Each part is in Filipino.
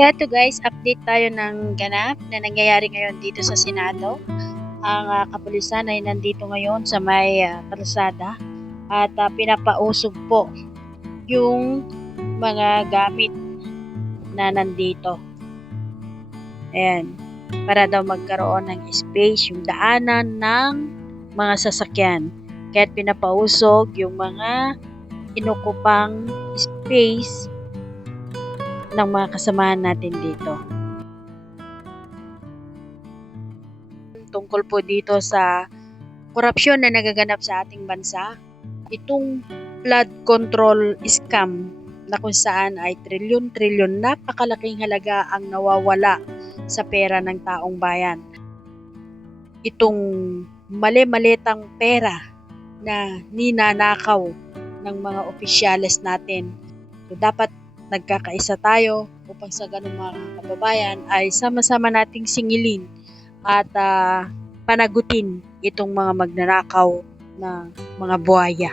Kaya to guys, update tayo ng ganap na nangyayari ngayon dito sa Senado. Ang kapulisan ay nandito ngayon sa may kalsada at pinapausog po yung mga gamit na nandito. Ayan, para daw magkaroon ng space yung daanan ng mga sasakyan. Kaya pinapausog yung mga inukupang space ng mga kasamahan natin dito. Tungkol po dito sa korupsyon na nagaganap sa ating bansa, itong flood control scam na kung saan ay trilyon-trilyon, napakalaking halaga ang nawawala sa pera ng taong bayan. Itong mali-malitang pera na ninanakaw ng mga opisyales natin. So, dapat nagkakaisa tayo upang sa ganung mga kababayan ay sama-sama nating singilin at panagutin itong mga magnanakaw na mga buhaya.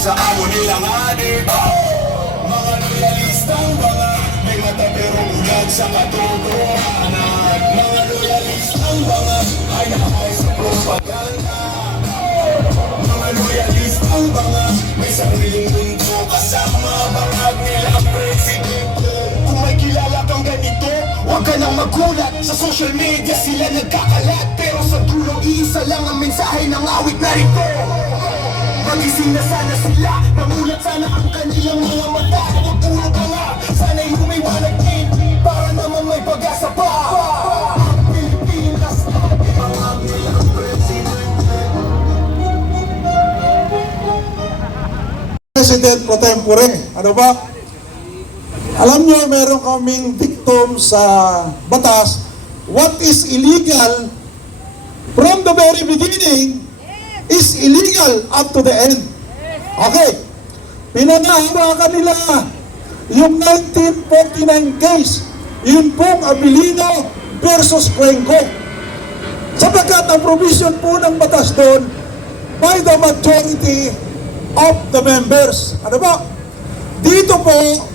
Sa amo nilang adik, mga loyalistang mga may mata pero ugat sa katotohanan. Mga loyalistang mga ay nahay sa propaganda. Mga loyalistang mga may sariling mundo kasama bangag nilang presidente. Kung may kilala kang ganito, huwag ka nang magulat. Sa social media sila nagkakalat, pero sa dulo iisa lang ang mensahe ng awit na rito. Magising na sana sila, mamulat sana ang kanilang mga mata. Puro ka nga, sana'y humiwanag din, para naman may pag-asa pa. Pilipinas, mga nilang President pro tempore, ano ba? Alam nyo, meron kaming dictum sa batas, what is illegal from the very beginning is illegal up to the end. Okay. Pinanahawakan nila yung 1949 case. Yun pong Abilino versus Cuenco. Sapagkat ang provision po ng batas doon by the majority of the members. Ano ba? Dito po,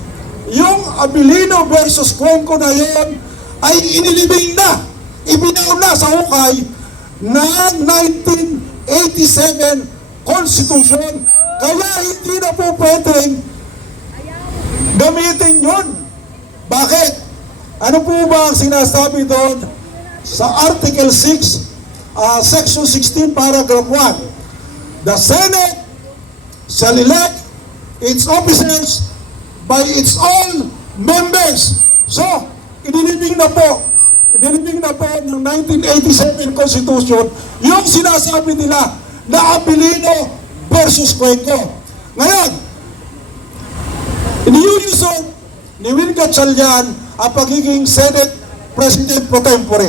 yung Abilino versus Cuenco na yun ay inilibing na, ibinaw na sa hukay ng 1987 Constitution. Kaya hindi na po pwedeng gamitin yun. Bakit? Ano po ba ang sinasabi doon sa Article 6, Section 16, Paragraph 1? The Senate shall elect its officers by its own members. So, inilibing na po ng 1987 Constitution yung sinasabi nila na Abilino versus Cuenco. Ngayon, iniuusog ni Will Gatchalian ang pagiging Senate President pro tempore.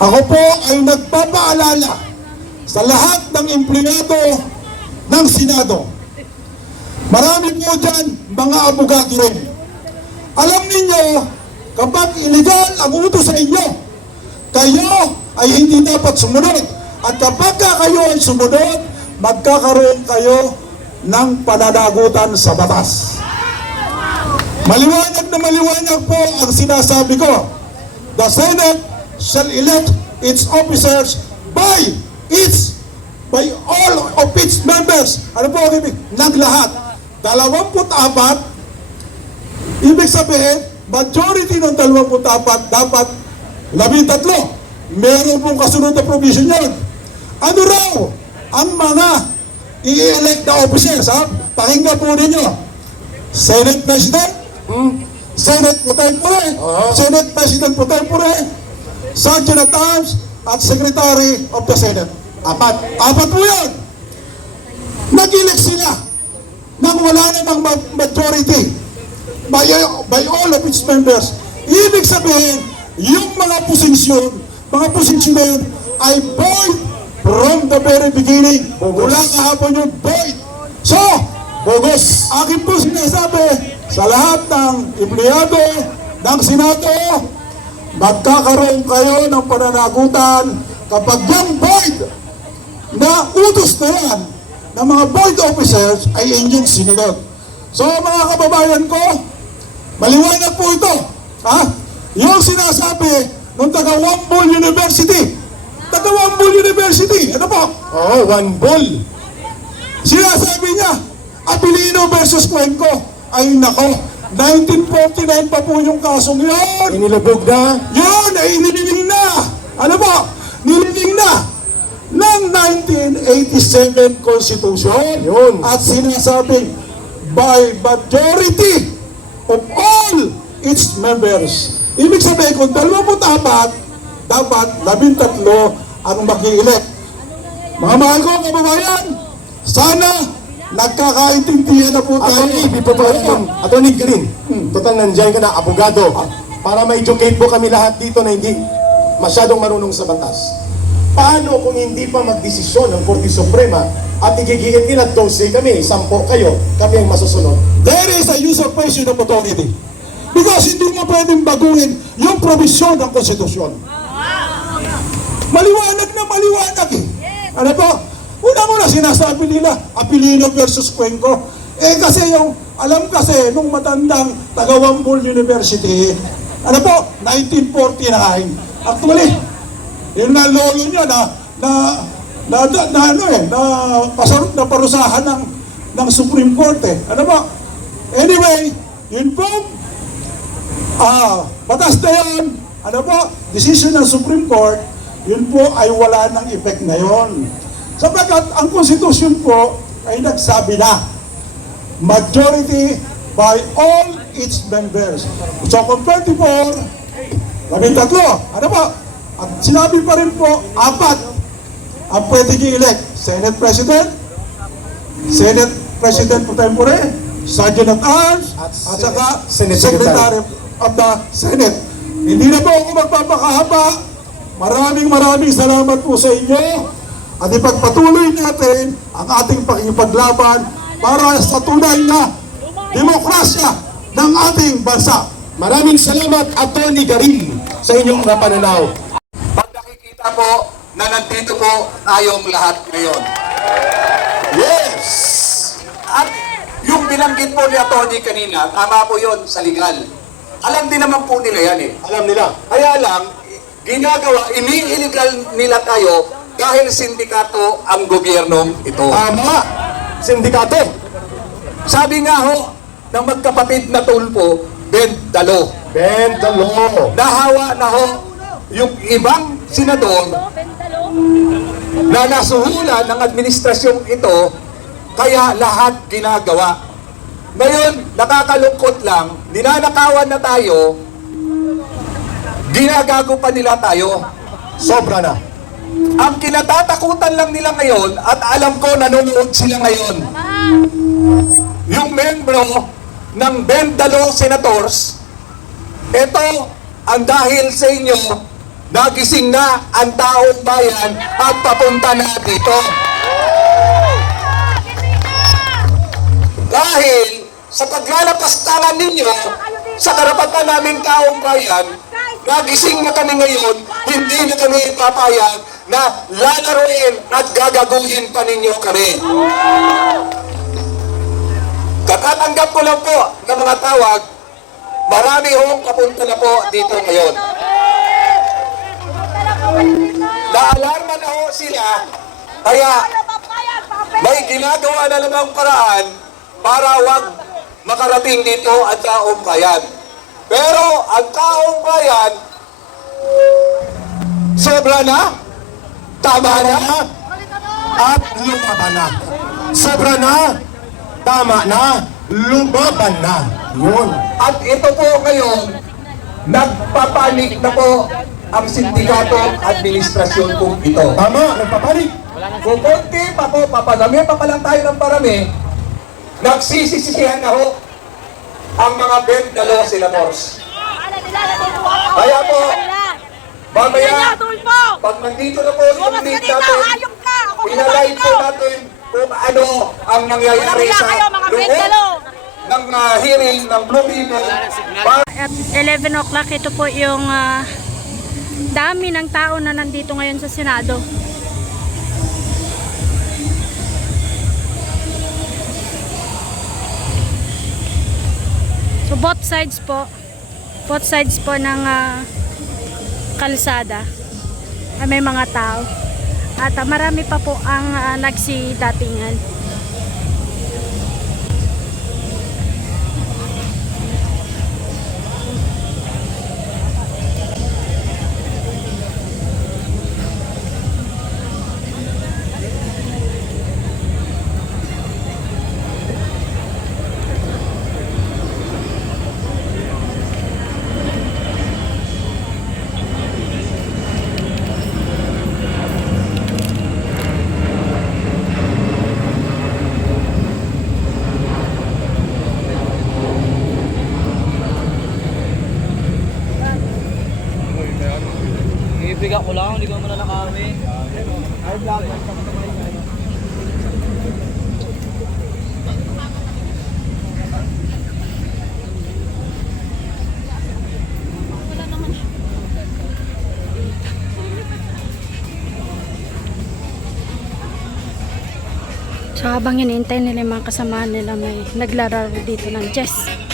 Ako po ay nagpapaalala sa lahat ng empleyado ng Senado. Marami po dyan mga abogado rin. Alam ninyo, kapag illegal ang utos sa inyo, kayo ay hindi dapat sumunod. At kapag kayo ay sumunod, magkakaroon kayo ng pananagutan sa batas. Maliwanag na maliwanag po ang sinasabi ko. The Senate shall elect its officers by all of its members. Ano po ang ibig? Naglahat. 24. Ibig sabihin, majority ng 24 dapat 13. Meron pong kasunod na provision yun. Ano raw ang mga i-elect na officers, ha? Pakinggan po ninyo. Senate President, Senate Pro Tempore, Senate President Pro Tempore, Sergeant at Arms, at Secretary of the Senate. Apat po yun. Nag-elect sila nang wala namang majority by all of its members. Ibig sabihin, yung mga posisyon na yun ay void from the very beginning. Mula kahapon yun, void. So, bogus. Akin po sinasabi sa lahat ng empleyado ng Senado, magkakaroon kayo ng pananagutan kapag yung void na utos na yan ng mga void officers ay inyong sinunod. So mga kababayan ko, maliwanag po ito. Ha? Yung sinasabi ng taga Wambol University. Taga Wambol University. Ano po? Wambol. Sinasabi niya, Abilino versus Cuenco. Ay nako, 1949 pa po yung kasong yun. Inilabog na. Yun ay nililing na. Ano po? Nililing na ng 1987 Constitution. Yun. At sinasabing by majority of all its members. Ibig sabihin, kung 24, dapat 13 ang mag-i-elect. Mga mahal ko, kababayan, sana nagkakaintindihan na po tayo. Attorney Green, total nandiyan ka na, abogado. Para ma-educate po kami lahat dito na hindi masyadong marunong sa batas. Paano kung hindi pa magdesisyon ng Korte Suprema at igigiit nila 12 kami, 10 kayo, kami ang masusunod? There is a usurpation of authority. Because hindi mo pwedeng baguhin yung provision ng konstitusyon. Maliwanag na maliwanag eh. Ano po? Una-una sinasabi nila, Abilino versus Cuenco. Kasi yung, alam kasi, nung matandang taga Wambol University, ano po, 1949, actually, yung lolo nyo na parusahan ng Supreme Court eh. Ano ba? Anyway, yun po, batas na yun, ano po, decision ng Supreme Court, yun po ay wala ng effect na yun. Sapagkat ang Constitution po ay nagsabi na, majority by all its members. So kung 24, 13, ano po? At sinabi pa rin po, 4 ang pwede i-elect. Senate President, Senate President Pro Tempore, Sergeant at Arms, at saka Senate Secretary of the Senate. Hindi na po ako magpapakahaba. Maraming salamat po sa inyo. At ipagpatuloy natin ang ating pakikipaglaban para sa tunay na demokrasya ng ating bansa. Maraming salamat, Attorney Green, sa inyong mga pananaw. Pag nakikita po na nandito po tayong lahat ngayon. Yes! At yung binanggit po ni Atty. kanina, tama po yon sa legal. Alam din naman po nila yan eh. Alam nila. Kaya lang, ini-illegal nila tayo dahil sindikato ang gobyernong ito. Tama! Sindikato. Sabi nga ho, ng magkapatid na tulpo, bend the law. Bend the law. Nahawa na ho yung ibang senador na nasuhulan ng administrasyong ito, kaya lahat ginagawa. Ngayon, nakakalungkot lang, ninanakawan na tayo, ginagago pa nila tayo. Sobra na. Ang kinatatakutan lang nila ngayon, at alam ko nanonood sila ngayon, yung membro ng Bend the Law Senators, ito ang dahil sa inyo, nagising na ang taong bayan at papunta na dito. Dahil sa paglalakas tangan ninyo sa karapatan naming taong bayan, nagising na kami ngayon, hindi na kami ipapayag na lalaruin at gagaguhin pa ninyo kami. Kakatanggap ko lang po ng mga tawag, marami hong kapunta na po dito ngayon. Naalarma na ho sila, kaya may ginagawa na namang paraan para wag makarating dito ang taong bayan. Pero ang taong bayan, sobra na, tama na, At lumaban na. Sobra na. Tama na. Lumaban na. Yun. at ito po ngayon, nagpapanik na po ang sindikato administrasyon po ito. Tama. Nagpapanik. Kung konti pa po, papadami pa lang tayo ng parami, nagsisisihan na ho ang mga bendalo senators. Kaya po, mamaya, pag nandito na po yung lead natin, pinalive po natin kung ano ang nangyayari sa loob ng hearing ng Blue Ribbon. At 11 o'clock, ito po yung dami ng tao na nandito ngayon sa Senado. So both sides po ng kalsada ay may mga tao. At marami pa po ang nagsidatingan. Ibigan ko lang, hindi ko muna nakami. So habang hinihintay nila yung mga kasama nila, may naglalaro dito ng chess.